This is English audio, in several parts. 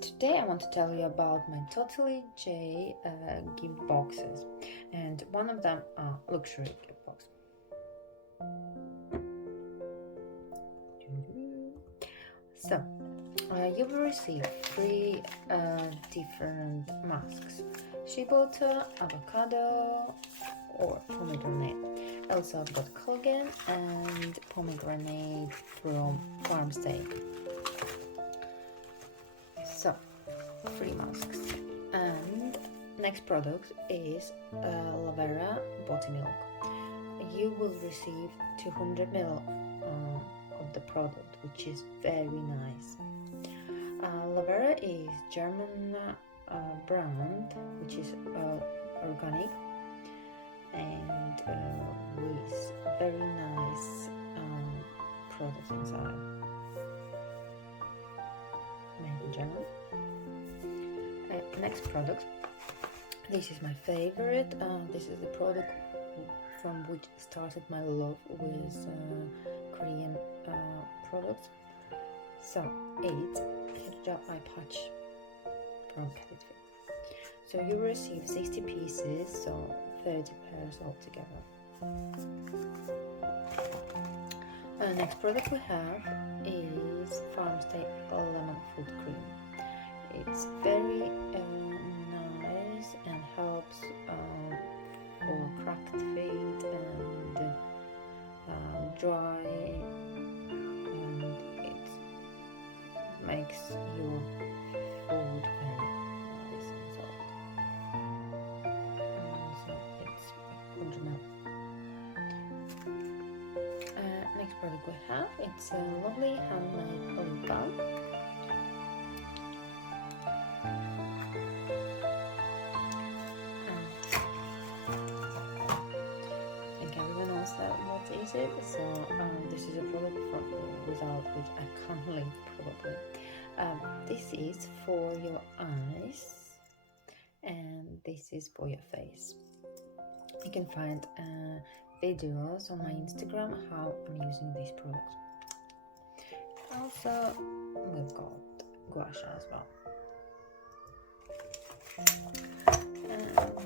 Today I want to tell you about my Totally J gift boxes, and one of them are luxury gift box. So you will receive 3 different masks: shea butter, avocado, or pomegranate. Also, I've got collagen and pomegranate from FarmStay. So, 3 masks. And next product is aloe vera buttermilk. You will receive 200 ml of the product, which is very nice. Aloe vera is German brand, which is organic and with very nice products inside. Made in German. Next product. This is my favorite. This is the product from which started my love with Korean products. So it's hijab eye patch from Petitfee. So you receive 60 pieces, so 30 pairs altogether. Next product we have is FarmStay lemon foot cream. It's very nice and helps for cracked feet and dry, and it makes your food very nice and soft. So it's 100 ml. Next product we have, it's a lovely handmade olive balm. What is it? So this is a product without which I can't live probably. This is for your eyes and this is for your face. You can find videos on my Instagram how I'm using these products. Also, we've got gua sha as well.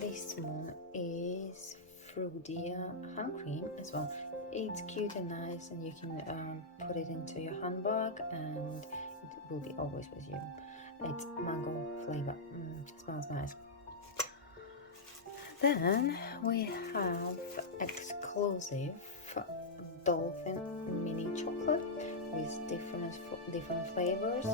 This one is Frudia hand cream as well. It's cute and nice, and you can put it into your handbag and it will be always with you. It's mango flavor. Smells nice. Then we have exclusive dolphin mini chocolate with different flavors.